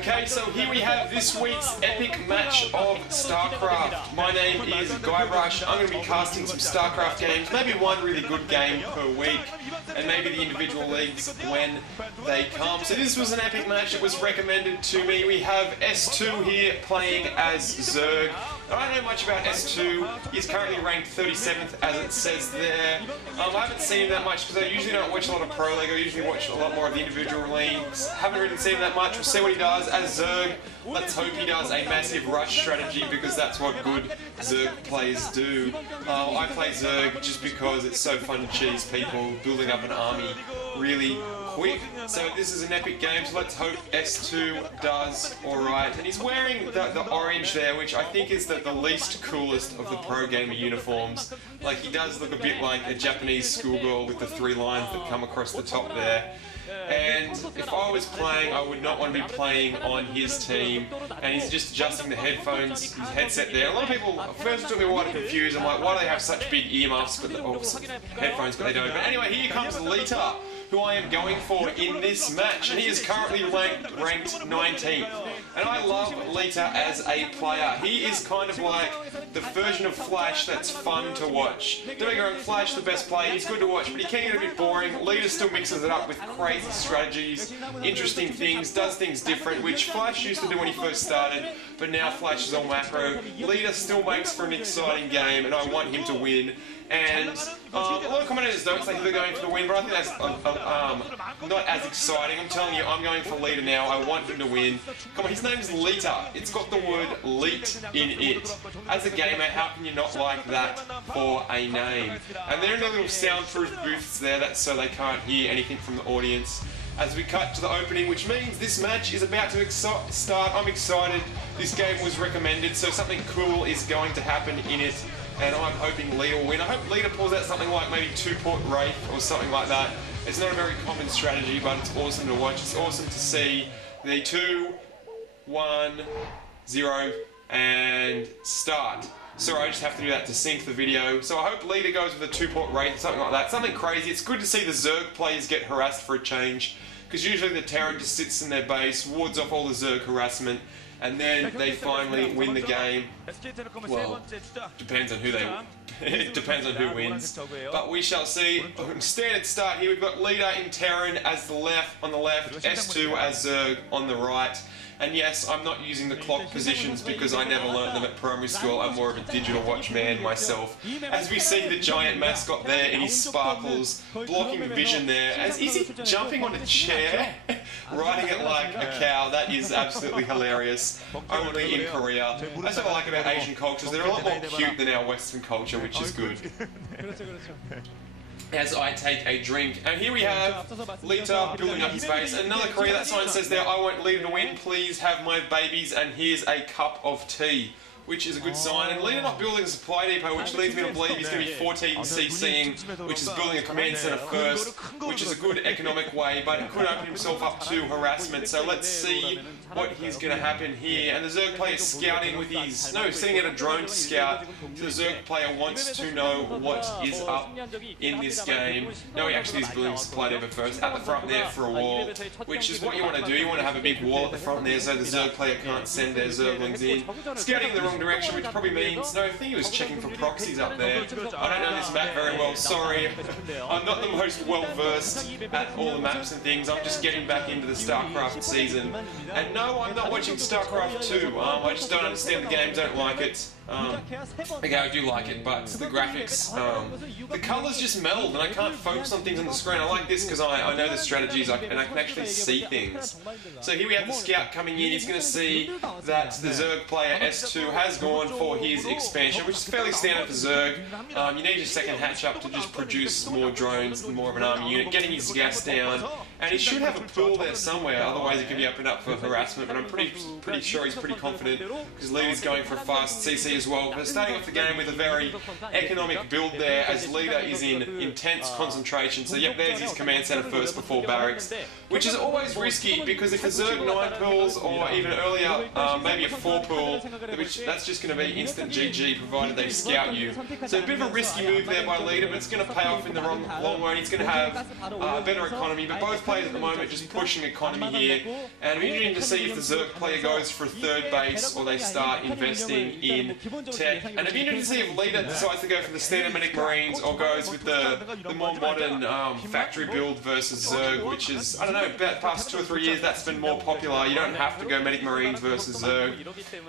Okay, so here we have this week's epic match of Starcraft. My name is Guybrush. I'm going to be casting some Starcraft games, maybe one really good game per week, and maybe the individual leagues when they come. So this was an epic match that was recommended to me. We have S2 here playing as Zerg. I don't know much about S2. He's currently ranked 37th as it says there. I haven't seen him that much because I usually don't watch a lot of Pro League. I usually watch a lot more of the individual leagues. Haven't really seen him that much. We'll see what he does as Zerg. Let's hope he does a massive rush strategy because that's what good Zerg players do. I play Zerg just because it's so fun to cheese people, building up an army really quick. So this is an epic game, so let's hope S2 does alright. And he's wearing the orange there, which I think is the least coolest of the pro gamer uniforms. Like, he does look a bit like a Japanese schoolgirl with the 3 lines that come across the top there. And if I was playing, I would not want to be playing on his team. And he's just adjusting the headphones, his headset there. A lot of people first took me a while to confuse. I'm like, why do they have such big earmuffs, headphones, but they don't. But anyway, here comes Leta, who I am going for in this match, and he is currently ranked 19th. And I love Leta as a player. He is kind of like the version of Flash that's fun to watch. Don't get me wrong, Flash the best player, he's good to watch, but he can get a bit boring. Leta still mixes it up with crazy strategies, interesting things, does things different, which Flash used to do when he first started, but now Flash is all macro. Leta still makes for an exciting game, and I want him to win. And a lot of commentators don't say they're going for the win, but I think that's not as exciting. I'm telling you, I'm going for Leta now. I want him to win. Come on, his name's Leta. It's got the word leet in it. As a gamer, how can you not like that for a name? And they're in the little soundproof booths there, that's so they can't hear anything from the audience. As we cut to the opening, which means this match is about to start. I'm excited. This game was recommended, so something cool is going to happen in it. And I'm hoping Leta will win. I hope Leta pulls out something like maybe 2-port Wraith or something like that. It's not a very common strategy, but it's awesome to watch. It's awesome to see the 2, 1, 0, and start. Sorry, I just have to do that to sync the video. So I hope Leta goes with a 2-port Wraith or something like that. Something crazy. It's good to see the Zerg players get harassed for a change, because usually the Terran just sits in their base, wards off all the Zerg harassment, and then they finally win the game. Well, depends on who it depends on who wins. But we shall see. Standard start here. We've got Leta in Terran as on the left, S2 as Zerg on the right. And yes, I'm not using the clock positions because I never learned them at primary school. I'm more of a digital watch man myself. As we see the giant mascot there in his sparkles, blocking vision there. Is he jumping on a chair? Riding it like a cow. That is absolutely hilarious. Only in Korea. That's what I like about Asian cultures. They're a lot more cute than our Western culture, which is good. As I take a drink. And here we have Leta building up his base. Another Korea, that sign says there, I want Leta to win, please have my babies, and here's a cup of tea, which is a good sign. And Leta not building a supply depot, which leads me to believe he's going to be 14 CCing, which is building a command center first, which is a good economic way, but he could open himself up to harassment. So let's see what is going to happen here. And the Zerg player is scouting with his, sitting at a drone to scout. So the Zerg player wants to know what is up in this game. No, he actually is building a supply depot first, at the front there for a wall, which is what you want to do. You want to have a big wall at the front there so the Zerg player can't send their Zerglings in. Scouting in the wrong direction, which probably means, no, I think he was checking for proxies up there. I don't know this map very well, sorry. I'm not the most well versed at all the maps and things. I'm just getting back into the Starcraft season. And no, I'm not watching Starcraft 2. I just don't understand the game, don't like it. Okay, I do like it, but the graphics, the colours just meld and I can't focus on things on the screen. I like this because I know the strategies and I can actually see things. So here we have the scout coming in. He's going to see that the Zerg player S2 has gone for his expansion, which is fairly standard for Zerg. You need your second hatch up to just produce more drones, more of an army unit, getting his gas down, and he should have a pool there somewhere, otherwise it can be opened up for harassment, but I'm pretty sure he's pretty confident because Leta's going for a fast CC as well. But starting off the game with a very economic build there, as Leta is in intense concentration. So yep, there's his command center first before barracks, which is always risky because if a Zerg 9 pools or even earlier, maybe a 4 pool, that's just going to be instant GG provided they scout you. So a bit of a risky move there by Leta, but it's going to pay off in the long run. He's going to have a better economy, but both players at the moment just pushing economy here, and it'll be interesting to see if the Zerg player goes for a third base or they start investing in tech. And it'll be interesting to see if Leta decides to go for the standard medic marines or goes with the more modern factory build versus Zerg, which is, I don't know, about the past 2 or 3 years that's been more popular. You don't have to go medic marines versus Zerg.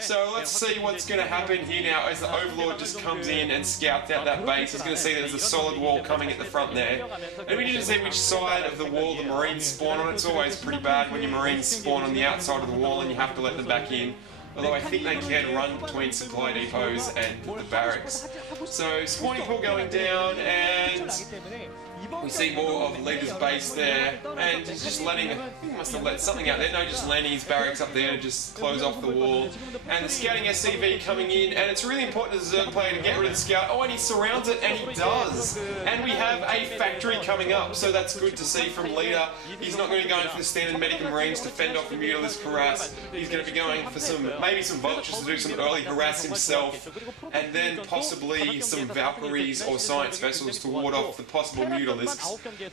So let's see what's going to happen here now as the Overlord just comes in and scouts out that base. He's going to see there's a solid wall coming at the front there. And we need to see which side of the wall the marines spawn on. It's always pretty bad when your marines spawn on the outside of the wall and you have to let them back in. Although I think they can run between supply depots and the barracks. So spawning pool going down, and we see more of Leta's base there, and he's just letting, I think he must have let something out there, no, just landing his barracks up there to just close off the wall. And the scouting SCV coming in, and it's really important as a Zerg player to get rid of the scout. Oh, and he surrounds it, and he does! And we have a factory coming up, so that's good to see from Leta. He's not going to be going for the standard medic and marines to fend off the Mutalisk harass. He's going to be going for maybe some vultures to do some early harass himself, and then possibly some Valkyries or science vessels to ward off the possible Mutalisks.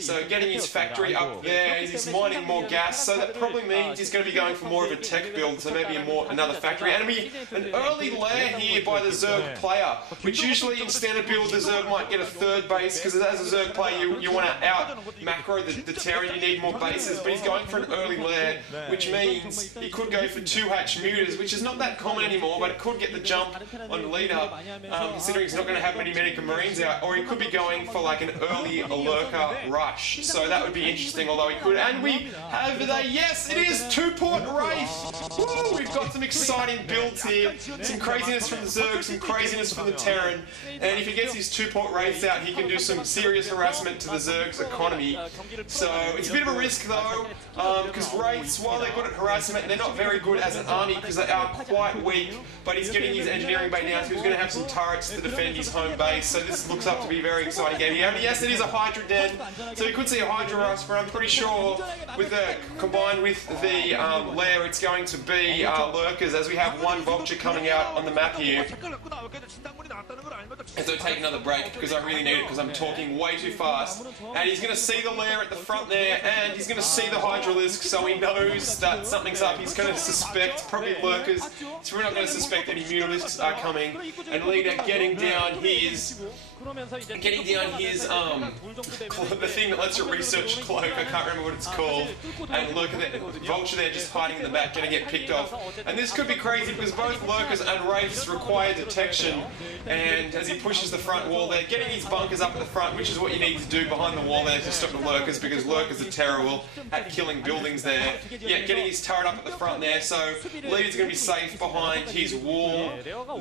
So getting his factory up there, he's mining more gas, so that probably means he's going to be going for more of a tech build, so maybe another factory. And it'll be an early lair here by the Zerg player, which usually in standard build the Zerg might get a third base, because as a Zerg player you want to out macro the Terran, you need more bases, but he's going for an early lair, which means he could go for 2H mutas, which is not that common anymore, but it could get the jump on Leta, considering he's not going to have many medic and marines out, or he could be going for like an early lurker rush, so that would be interesting, although he could. And we have yes, it is 2-port Wraith! Woo, we've got some exciting builds here, some craziness from the Zerg, some craziness from the Terran, and if he gets his 2-port Wraiths out, he can do some serious harassment to the Zerg's economy. So it's a bit of a risk though, because Wraiths, while they're good at harassment, they're not very good as an army because they are quite weak, but he's getting his engineering bay down, so he's going to have some turrets to defend his home base, so this looks up to be a very exciting game here. And yes, it is a Hydra Den, so you could see a Hydra Rush, but I'm pretty sure with the combined with the lair, it's going to be lurkers, as we have one vulture coming out on the map here. And so take another break because I really need it because I'm talking way too fast. And he's going to see the lair at the front there, and he's going to see the Hydralisk, so he knows that something's up. He's going to suspect probably lurkers. So we're not going to suspect any Mutalisks are coming. And Leta getting down his the thing that lets you research cloak, I can't remember what it's called, and look at that vulture there just hiding in the back, gonna get picked off. And this could be crazy because both lurkers and wraiths require detection, and as he pushes the front wall there, getting his bunkers up at the front, which is what you need to do behind the wall there to stop the lurkers, because lurkers are terrible at killing buildings there. Yeah, getting his turret up at the front there, so Leta's gonna be safe behind his wall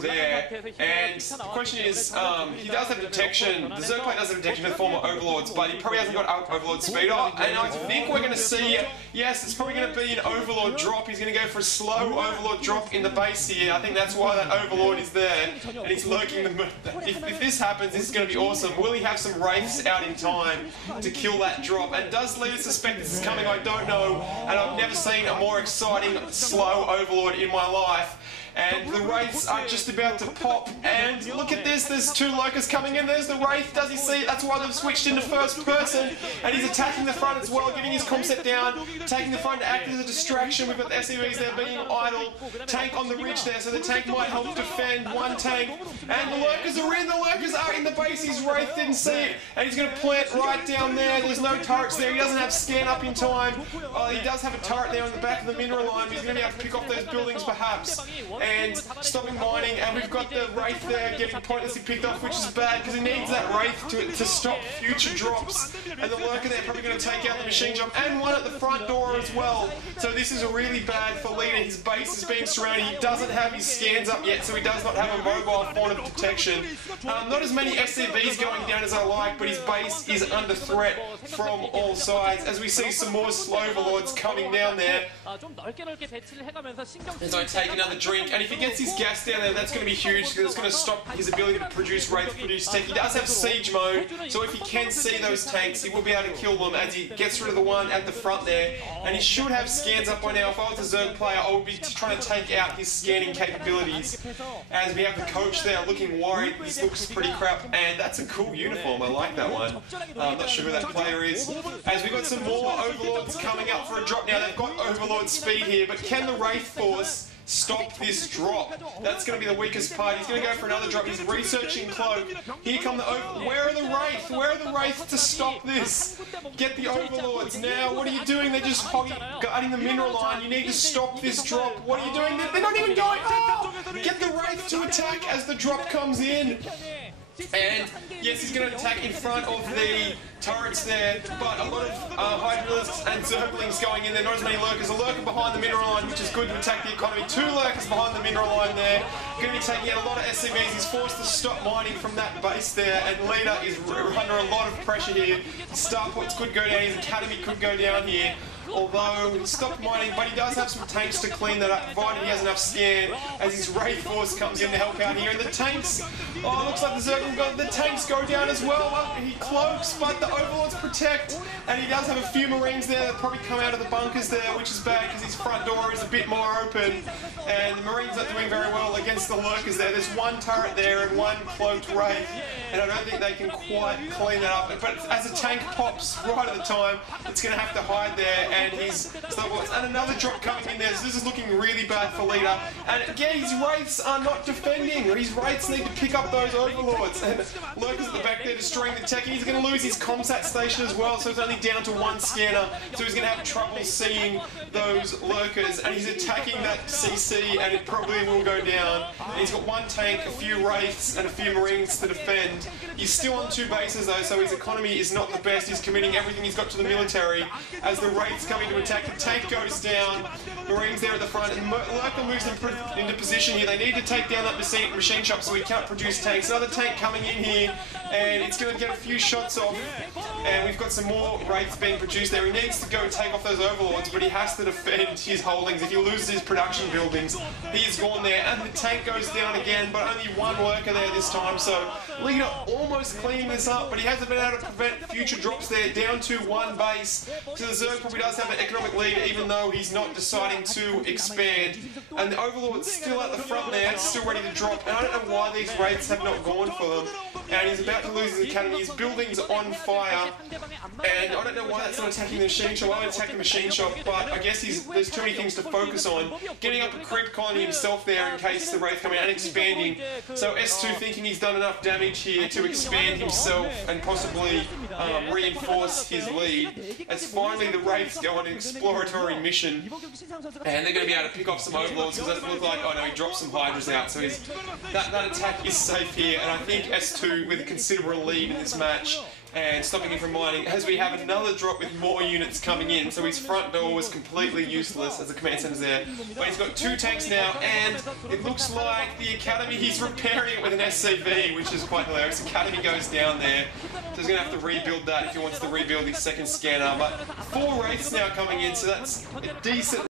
there. And the question is, he does have detection. The Zerg player does have detection in the form of Overlords, but he probably hasn't got Overlord speed. Oh, and I think we're going to see, yes, it's probably going to be an Overlord drop. He's going to go for a slow Overlord drop in the base here. I think that's why that Overlord is there, and he's lurking the... If this happens, this is going to be awesome. Will he have some Wraiths out in time to kill that drop? And does Leta suspect this is coming? I don't know, and I've never seen a more exciting, slow Overlord in my life. And the Wraiths are just about to pop, and look at this, there's two lurkers coming in, there's the Wraith, does he see it? That's why they've switched into first person, and he's attacking the front as well, getting his comset down, taking the front to act as a distraction. We've got the SCVs there being idle, tank on the ridge there, so the tank might help defend one tank, and the lurkers are in the base. His Wraith didn't see it, and he's going to plant right down there. There's no turrets there, he doesn't have scan up in time. He does have a turret there on the back of the mineral line, he's going to be able to pick off those buildings perhaps, and stopping mining. And we've got the Wraith there getting pointlessly picked off, which is bad because he needs that Wraith to stop future drops. And the lurker there probably going to take out the machine jump, and one at the front door as well. So this is really bad for Leta. His base is being surrounded. He doesn't have his scans up yet, so he does not have a mobile form of detection. Not as many SCVs going down as I like, but his base is under threat from all sides. As we see some more slow overlords coming down there. As I take another drink, and if he gets his gas down there, that's going to be huge because it's going to stop his ability to produce Wraith, produce tech. He does have siege mode, so if he can see those tanks, he will be able to kill them as he gets rid of the one at the front there, and he should have scans up by now. If I was a Zerg player, I would be trying to take out his scanning capabilities, as we have the coach there looking worried. This looks pretty crap, and that's a cool uniform. I like that one. I'm not sure who that player is. As we've got some more Overlords coming up for a drop now. They've got Overlord speed here, but can the Wraith Force stop this drop? That's going to be the weakest part. He's going to go for another drop. He's researching Cloak. Here come the Where are the Wraith? Where are the Wraith to stop this? Get the Overlords now. What are you doing? They're just gutting the mineral line. You need to stop this drop. What are you doing? They're not even going. Oh! Get the Wraith to attack as the drop comes in. And yes, he's going to attack in front of the turrets there, but a lot of Hydralisks and Zerglings going in there, not as many Lurkers. A Lurker behind the mineral line, which is good to attack the economy. 2 Lurkers behind the mineral line there. Going to be taking out a lot of SCVs. He's forced to stop mining from that base there, and Leta is under a lot of pressure here. Starports could go down, his academy could go down here. Although he stopped mining, but he does have some tanks to clean that up, provided he has enough scan as his Wraith Force comes in to help out here. And the tanks, oh, it looks like the tanks go down as well. He cloaks, but the Overlords protect, and he does have a few Marines there that probably come out of the bunkers there, which is bad because his front door is a bit more open, and the Marines not doing very well against the Lurkers there. There's 1 turret there and 1 cloaked Wraith, and I don't think they can quite clean that up. But as a tank pops right at the time, it's going to have to hide there. And and another drop coming in there. So this is looking really bad for Leta. And again, his Wraiths are not defending. His Wraiths need to pick up those Overlords. And Lurkers at the back there destroying the tech. And he's going to lose his comsat station as well. So it's only down to 1 scanner. So he's going to have trouble seeing those Lurkers. And he's attacking that CC, and it probably will go down. And he's got 1 tank, a few Wraiths, and a few Marines to defend. He's still on 2 bases though, so his economy is not the best. He's committing everything he's got to the military. As the Wraiths coming to attack, the tank goes down, Marines there at the front, and Lurker moves them into position here. They need to take down that machine shop so we can't produce tanks. Another tank coming in here, and it's going to get a few shots off, and we've got some more Wraiths being produced there. He needs to go and take off those Overlords, but he has to defend his holdings. If he loses his production buildings, he is gone there, and the tank goes down again, but only 1 Lurker there this time, so Leta almost cleaning this up, but he hasn't been able to prevent future drops there, down to 1 base. So the Zerg probably does have an economic lead, even though he's not deciding to expand. And the Overlord's still at the front there, it's still ready to drop. And I don't know why these Wraiths have not gone for them. And he's about to lose his academy. His building's on fire. And I don't know why that's not attacking the machine shop. I would attack the machine shop, but I guess there's too many things to focus on. Getting up a creep colony himself there in case the Wraith come in, and expanding. So S2 thinking he's done enough damage here to expand himself and possibly reinforce his lead. As finally the Wraiths go on an exploratory mission, and they're going to be able to pick off some Overlords, because that look like, oh no, he dropped some Hydras out, so that attack is safe here. And I think S2 with a considerable lead in this match, and stopping him from mining, as we have another drop with more units coming in. So his front door was completely useless as the command center's there. But he's got 2 tanks now, and it looks like the academy, he's repairing it with an SCV, which is quite hilarious. Academy goes down there, so he's going to have to rebuild that if he wants to rebuild his second scanner. But 4 Wraiths now coming in, so that's a decent